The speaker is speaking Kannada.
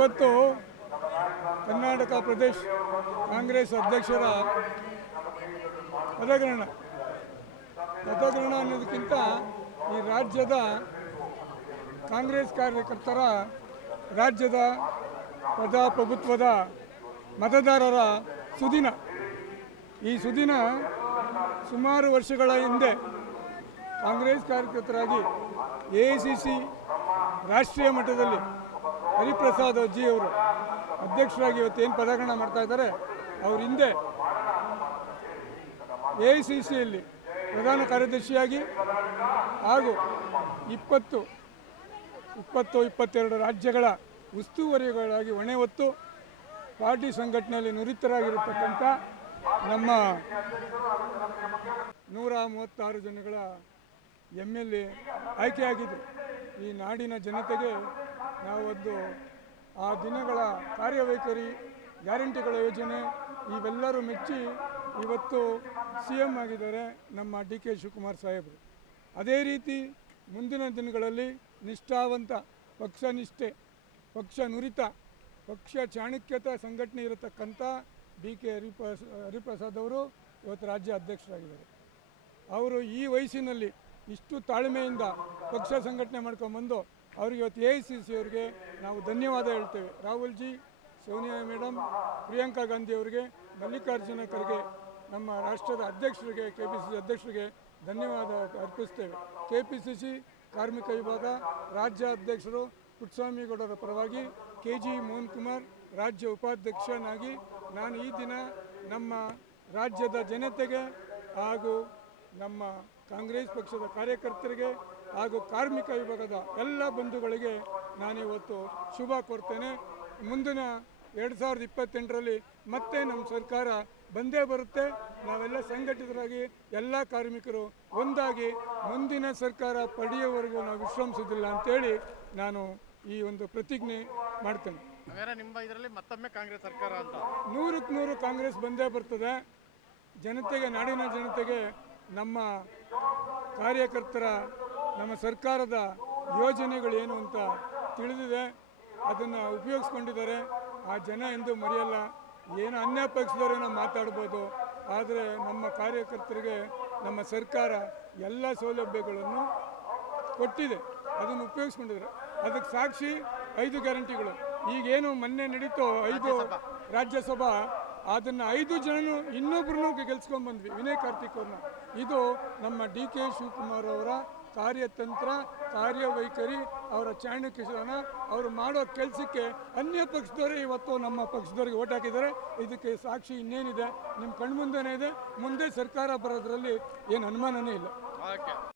ಇವತ್ತು ಕರ್ನಾಟಕ ಪ್ರದೇಶ ಕಾಂಗ್ರೆಸ್ ಅಧ್ಯಕ್ಷರ ಪದಗ್ರಹಣ ಅನ್ನೋದಕ್ಕಿಂತ ಈ ರಾಜ್ಯದ ಕಾಂಗ್ರೆಸ್ ಕಾರ್ಯಕರ್ತರ ರಾಜ್ಯದ ಪ್ರಜಾಪ್ರಭುತ್ವದ ಮತದಾರರ ಸುದಿನ. ಈ ಸುದಿನ ಸುಮಾರು ವರ್ಷಗಳ ಹಿಂದೆ ಕಾಂಗ್ರೆಸ್ ಕಾರ್ಯಕರ್ತರಾಗಿ AICC ರಾಷ್ಟ್ರೀಯ ಮಟ್ಟದಲ್ಲಿ ಹರಿಪ್ರಸಾದ್ ಅಜ್ಜಿ ಅವರು ಅಧ್ಯಕ್ಷರಾಗಿ ಇವತ್ತೇನು ಪದಗ್ರಹಣ ಮಾಡ್ತಾ ಇದ್ದಾರೆ, ಅವ್ರ ಹಿಂದೆ AICCಯಲ್ಲಿ ಪ್ರಧಾನ ಕಾರ್ಯದರ್ಶಿಯಾಗಿ ಹಾಗೂ 22 ರಾಜ್ಯಗಳ ಉಸ್ತುವಾರಿಗಳಾಗಿ ಹೊಣೆ ಹೊತ್ತು ಪಾರ್ಟಿ ಸಂಘಟನೆಯಲ್ಲಿ ನುರಿತರಾಗಿರತಕ್ಕಂಥ ನಮ್ಮ 136 ಜನಗಳ MLA ಆಯ್ಕೆಯಾಗಿದ್ದರು. ಈ ನಾಡಿನ ಜನತೆಗೆ ನಾವೊಂದು ಆ ದಿನಗಳ ಕಾರ್ಯವೈಖರಿ, ಗ್ಯಾರಂಟಿಗಳ ಯೋಜನೆ ಇವೆಲ್ಲರೂ ಮೆಚ್ಚಿ ಇವತ್ತು CM ಆಗಿದ್ದಾರೆ ನಮ್ಮ DK ಶಿವಕುಮಾರ್ ಸಾಹೇಬರು. ಅದೇ ರೀತಿ ಮುಂದಿನ ದಿನಗಳಲ್ಲಿ ನಿಷ್ಠಾವಂತ, ಪಕ್ಷನಿಷ್ಠೆ, ಪಕ್ಷ ನುರಿತ, ಪಕ್ಷ ಚಾಣಕ್ಯತೆ ಸಂಘಟನೆ ಇರತಕ್ಕಂಥ DK ಹರಿಪ್ರಸಾದ್ ಅವರು ಇವತ್ತು ರಾಜ್ಯ ಅಧ್ಯಕ್ಷರಾಗಿದ್ದಾರೆ. ಅವರು ಈ ವಯಸ್ಸಿನಲ್ಲಿ ಇಷ್ಟು ತಾಳ್ಮೆಯಿಂದ ಪಕ್ಷ ಸಂಘಟನೆ ಮಾಡ್ಕೊಂಡ್ಬಂದು ಅವ್ರಿಗೆ ಇವತ್ತು AICC ಅವರಿಗೆ ನಾವು ಧನ್ಯವಾದ ಹೇಳ್ತೇವೆ. ರಾಹುಲ್ ಜಿ, ಸೋನಿಯಾ ಮೇಡಮ್, ಪ್ರಿಯಾಂಕಾ ಗಾಂಧಿ ಅವರಿಗೆ, ಮಲ್ಲಿಕಾರ್ಜುನ ಖರ್ಗೆ ನಮ್ಮ ರಾಷ್ಟ್ರದ ಅಧ್ಯಕ್ಷರಿಗೆ, KPCC ಅಧ್ಯಕ್ಷರಿಗೆ ಧನ್ಯವಾದ ಅರ್ಪಿಸ್ತೇವೆ. KPCC ಕಾರ್ಮಿಕ ವಿಭಾಗ ರಾಜ್ಯ ಅಧ್ಯಕ್ಷರು ಪುಟ್ಟಸ್ವಾಮಿಗೌಡರ ಪರವಾಗಿ KG ಮೋಹನ್ ಕುಮಾರ್ ರಾಜ್ಯ ಉಪಾಧ್ಯಕ್ಷನಾಗಿ ನಾನು ಈ ದಿನ ನಮ್ಮ ರಾಜ್ಯದ ಜನತೆಗೆ ಹಾಗೂ ನಮ್ಮ ಕಾಂಗ್ರೆಸ್ ಪಕ್ಷದ ಕಾರ್ಯಕರ್ತರಿಗೆ ಹಾಗೂ ಕಾರ್ಮಿಕ ವಿಭಾಗದ ಎಲ್ಲ ಬಂಧುಗಳಿಗೆ ನಾನಿವತ್ತು ಶುಭ ಕೋರ್ತೇನೆ. ಮುಂದಿನ 2028ರಲ್ಲಿ ಮತ್ತೆ ನಮ್ಮ ಸರ್ಕಾರ ಬಂದೇ ಬರುತ್ತೆ. ನಾವೆಲ್ಲ ಸಂಘಟಿತರಾಗಿ ಎಲ್ಲ ಕಾರ್ಮಿಕರು ಒಂದಾಗಿ ಮುಂದಿನ ಸರ್ಕಾರ ಪಡೆಯುವವರೆಗೂ ನಾವು ವಿಶ್ರಮಿಸೋದಿಲ್ಲ ಅಂತೇಳಿ ನಾನು ಈ ಒಂದು ಪ್ರತಿಜ್ಞೆ ಮಾಡ್ತೇನೆ. ನಿಮ್ಮ ಇದರಲ್ಲಿ ಮತ್ತೊಮ್ಮೆ ಕಾಂಗ್ರೆಸ್ ಸರ್ಕಾರ ಅಂತ 100ಕ್ಕೆ 100 ಕಾಂಗ್ರೆಸ್ ಬಂದೇ ಬರ್ತದೆ. ಜನತೆಗೆ, ನಾಡಿನ ಜನತೆಗೆ ನಮ್ಮ ಕಾರ್ಯಕರ್ತರ, ನಮ್ಮ ಸರ್ಕಾರದ ಯೋಜನೆಗಳೇನು ಅಂತ ತಿಳಿದಿದೆ, ಅದನ್ನು ಉಪಯೋಗಿಸ್ಕೊಂಡಿದ್ದಾರೆ. ಆ ಜನ ಎಂದು ಮರೆಯಲ್ಲ. ಏನು ಅನ್ಯ ಪಕ್ಷದವರೇನೋ ಮಾತಾಡ್ಬೋದು, ಆದರೆ ನಮ್ಮ ಕಾರ್ಯಕರ್ತರಿಗೆ ನಮ್ಮ ಸರ್ಕಾರ ಎಲ್ಲ ಸೌಲಭ್ಯಗಳನ್ನು ಕೊಟ್ಟಿದೆ, ಅದನ್ನು ಉಪಯೋಗಿಸ್ಕೊಂಡಿದ್ದಾರೆ. ಅದಕ್ಕೆ ಸಾಕ್ಷಿ 5 ಗ್ಯಾರಂಟಿಗಳು. ಈಗೇನು ಮೊನ್ನೆ ನಡೀತೋ 5 ರಾಜ್ಯಸಭಾ, ಅದನ್ನು 5 ಜನನು ಇನ್ನೊಬ್ಬರನ್ನೂ ಗೆಲ್ಸ್ಕೊಂಡ್ಬಂದ್ವಿ, ವಿನಯ್ ಕಾರ್ತಿಕ್ ಅವ್ರನ್ನ. ಇದು ನಮ್ಮ DK ಶಿವಕುಮಾರ್ ಅವರ ಕಾರ್ಯತಂತ್ರ, ಕಾರ್ಯವೈಖರಿ, ಅವರ ಚಾಣಕ್ಯತನ, ಅವರು ಮಾಡೋ ಕೆಲಸಕ್ಕೆ ಅನ್ಯ ಪಕ್ಷದವರೇ ಇವತ್ತು ನಮ್ಮ ಪಕ್ಷದವರಿಗೆ ಓಟ್ ಹಾಕಿದ್ದಾರೆ. ಇದಕ್ಕೆ ಸಾಕ್ಷಿ ಇನ್ನೇನಿದೆ, ನಿಮ್ಮ ಕಣ್ಮುಂದೆನೇ ಇದೆ. ಮುಂದೆ ಸರ್ಕಾರ ಬರೋದ್ರಲ್ಲಿ ಏನು ಅನುಮಾನನೇ ಇಲ್ಲ.